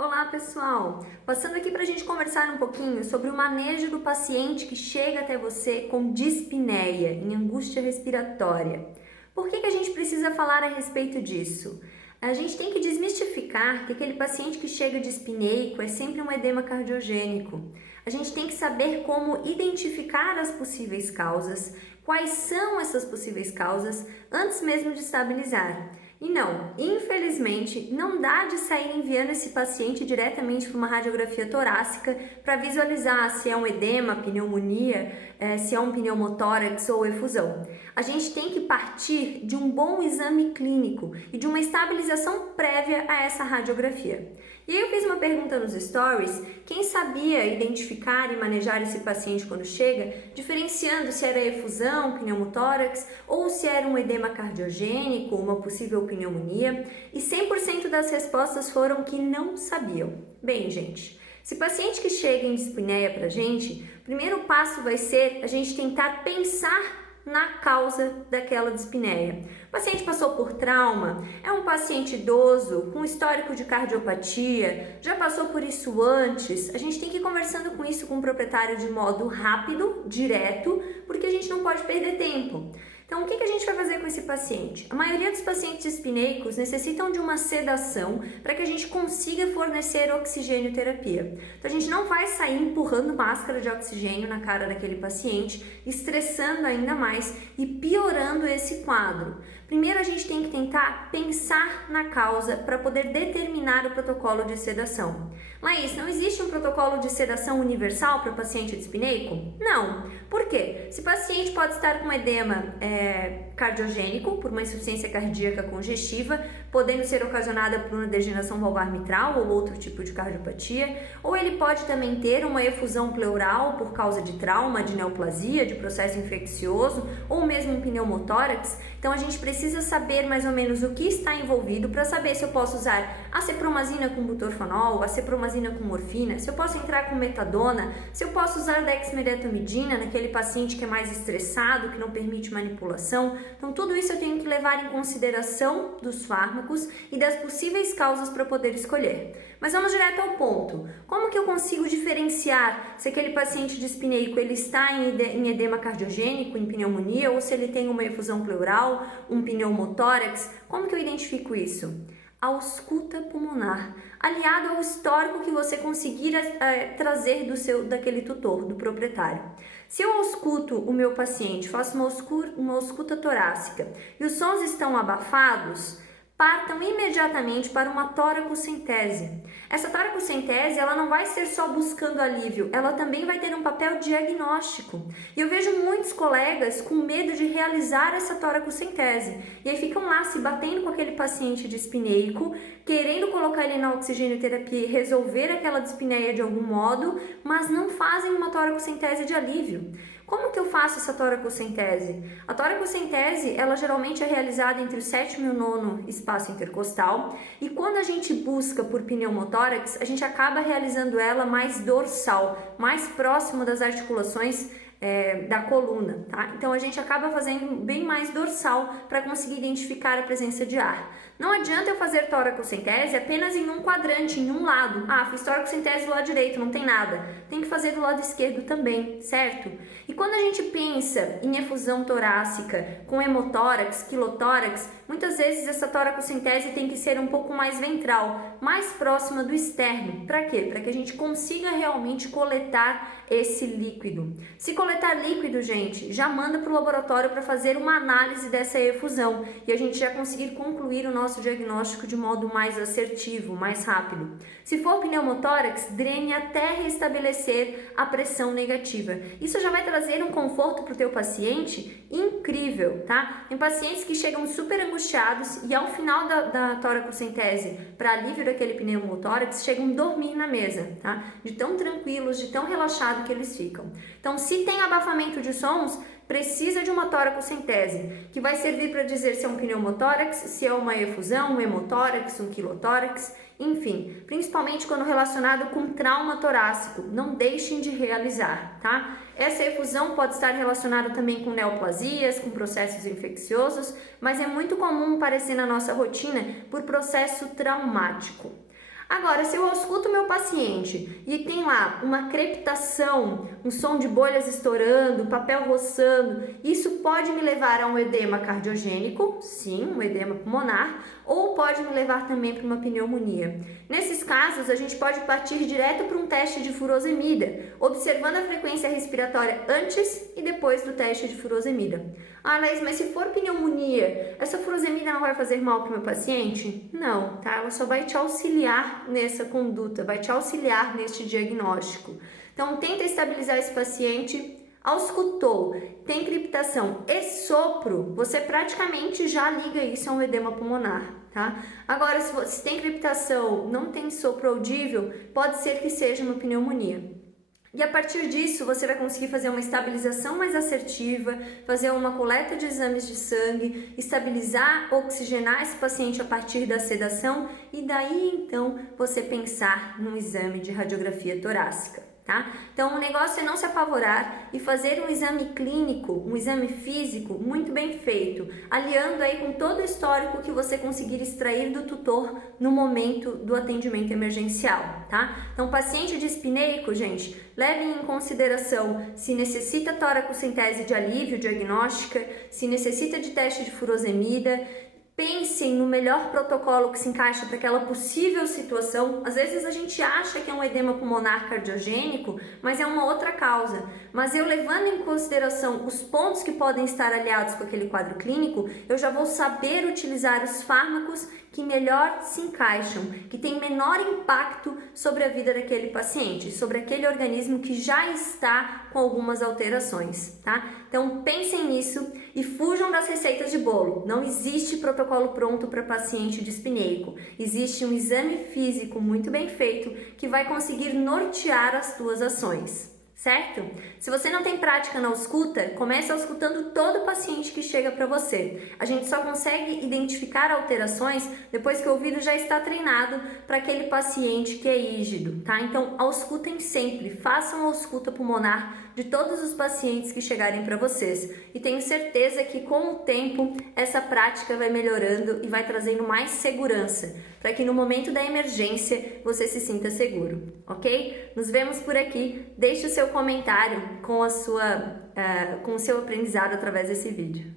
Olá pessoal, passando aqui para a gente conversar um pouquinho sobre o manejo do paciente que chega até você com dispneia, em angústia respiratória. Por que a gente precisa falar a respeito disso? A gente tem que desmistificar que aquele paciente que chega dispneico é sempre um edema cardiogênico. A gente tem que saber como identificar as possíveis causas, quais são essas possíveis causas, antes mesmo de estabilizar. E não, infelizmente, não dá de sair enviando esse paciente diretamente para uma radiografia torácica para visualizar se é um edema, pneumonia, se é um pneumotórax ou efusão. A gente tem que partir de um bom exame clínico e de uma estabilização prévia a essa radiografia. E aí eu fiz uma pergunta nos stories, quem sabia identificar e manejar esse paciente quando chega, diferenciando se era efusão, pneumotórax ou se era um edema cardiogênico, uma possível pneumonia, e 100% das respostas foram que não sabiam. Bem, gente, esse paciente que chega em dispneia pra gente, o primeiro passo vai ser a gente tentar pensar na causa daquela dispneia. O paciente passou por trauma, é um paciente idoso, com histórico de cardiopatia, já passou por isso antes. A gente tem que ir conversando com isso com o proprietário de modo rápido, direto, porque a gente não pode perder tempo. Então, o que a gente vai fazer com esse paciente? A maioria dos pacientes dispneicos necessitam de uma sedação para que a gente consiga fornecer oxigênio terapia. Então, a gente não vai sair empurrando máscara de oxigênio na cara daquele paciente, estressando ainda mais e piorando esse quadro. Primeiro, a gente tem que tentar pensar na causa para poder determinar o protocolo de sedação. Laís, não existe um protocolo de sedação universal para o paciente dispneico? Não. Por quê? Esse paciente pode estar com edema cardiogênico, por uma insuficiência cardíaca congestiva, podendo ser ocasionada por uma degeneração valvar mitral ou outro tipo de cardiopatia, ou ele pode também ter uma efusão pleural por causa de trauma, de neoplasia, de processo infeccioso, ou mesmo um pneumotórax. Então a gente precisa saber mais ou menos o que está envolvido para saber se eu posso usar acepromazina com butorfanol, acepromazina com morfina, se eu posso entrar com metadona, se eu posso usar dexmedetomidina naquele paciente que é mais estressado, que não permite manipulação. Então tudo isso eu tenho que levar em consideração dos fármacos e das possíveis causas para poder escolher. Mas vamos direto ao ponto. Como que eu consigo diferenciar se aquele paciente dispneico ele está em edema cardiogênico, em pneumonia, ou se ele tem uma efusão pleural, um pneumotórax? Como que eu identifico isso? A ausculta pulmonar, aliado ao histórico que você conseguir trazer daquele tutor, do proprietário. Se eu ausculto o meu paciente, faço uma ausculta torácica e os sons estão abafados, partam imediatamente para uma toracocentese. Essa toracocentese, ela não vai ser só buscando alívio, ela também vai ter um papel diagnóstico. E eu vejo muitos colegas com medo de realizar essa toracocentese. E aí ficam lá se batendo com aquele paciente dispneico, querendo colocar ele na oxigenoterapia e resolver aquela dispneia de algum modo, mas não fazem uma toracocentese de alívio. Como que eu faço essa toracocentese? A toracocentese, ela geralmente é realizada entre o 7º e o 9º espaço intercostal, e quando a gente busca por pneumotórax, a gente acaba realizando ela mais dorsal, mais próximo das articulações da coluna, tá? Então a gente acaba fazendo bem mais dorsal para conseguir identificar a presença de ar. Não adianta eu fazer toracocentese apenas em um quadrante, em um lado. Ah, fiz toracocentese do lado direito, não tem nada. Tem que fazer do lado esquerdo também, certo? E quando a gente pensa em efusão torácica com hemotórax, quilotórax, muitas vezes essa toracocentese tem que ser um pouco mais ventral, mais próxima do externo. Para quê? Para que a gente consiga realmente coletar esse líquido. Se coletar líquido, gente, já manda para o laboratório para fazer uma análise dessa efusão e a gente já conseguir concluir o nosso diagnóstico de modo mais assertivo, mais rápido. Se for pneumotórax, drene até restabelecer a pressão negativa. Isso já vai trazer um conforto para o teu paciente incrível, tá? Tem pacientes que chegam super angustiados e ao final da toracocentese, para alívio daquele pneumotórax, chegam a dormir na mesa, tá? De tão tranquilos, de tão relaxados que eles ficam. Então, se tem abafamento de sons, precisa de uma toracocentese, que vai servir para dizer se é um pneumotórax, se é uma efusão, um hemotórax, um quilotórax, enfim, principalmente quando relacionado com trauma torácico, não deixem de realizar, tá? Essa efusão pode estar relacionada também com neoplasias, com processos infecciosos, mas é muito comum aparecer na nossa rotina por processo traumático. Agora, se eu ausculto meu paciente e tem lá uma crepitação, um som de bolhas estourando, papel roçando, isso pode me levar a um edema cardiogênico, sim, um edema pulmonar, ou pode me levar também para uma pneumonia. Nesses casos, a gente pode partir direto para um teste de furosemida, observando a frequência respiratória antes e depois do teste de furosemida. Ah, Laís, mas se for pneumonia, essa furosemida não vai fazer mal para o meu paciente? Não, tá? Ela só vai te auxiliar nessa conduta, vai te auxiliar neste diagnóstico. Então, tenta estabilizar esse paciente. Auscultou, tem crepitação e sopro, você praticamente já liga isso a um edema pulmonar, tá? Agora, se tem crepitação, não tem sopro audível, pode ser que seja uma pneumonia. E a partir disso, você vai conseguir fazer uma estabilização mais assertiva, fazer uma coleta de exames de sangue, estabilizar, oxigenar esse paciente a partir da sedação e daí então você pensar num exame de radiografia torácica. Tá? Então o negócio é não se apavorar e fazer um exame clínico, um exame físico muito bem feito, aliando aí com todo o histórico que você conseguir extrair do tutor no momento do atendimento emergencial, tá? Então paciente dispneico, gente, levem em consideração se necessita toracocentese de alívio diagnóstica, se necessita de teste de furosemida. Pensem no melhor protocolo que se encaixa para aquela possível situação. Às vezes a gente acha que é um edema pulmonar cardiogênico, mas é uma outra causa. Mas eu levando em consideração os pontos que podem estar aliados com aquele quadro clínico, eu já vou saber utilizar os fármacos que melhor se encaixam, que têm menor impacto sobre a vida daquele paciente, sobre aquele organismo que já está com algumas alterações, tá? Então pensem nisso e fujam das receitas de bolo. Não existe protocolo pronto para paciente dispneico. Existe um exame físico muito bem feito que vai conseguir nortear as tuas ações. Certo? Se você não tem prática na ausculta, comece auscultando todo paciente que chega para você. A gente só consegue identificar alterações depois que o ouvido já está treinado para aquele paciente que é rígido, tá? Então, auscultem sempre, façam a ausculta pulmonar de todos os pacientes que chegarem para vocês. E tenho certeza que com o tempo essa prática vai melhorando e vai trazendo mais segurança, para que no momento da emergência você se sinta seguro, ok? Nos vemos por aqui. Deixe o seu comentário com o seu aprendizado através desse vídeo.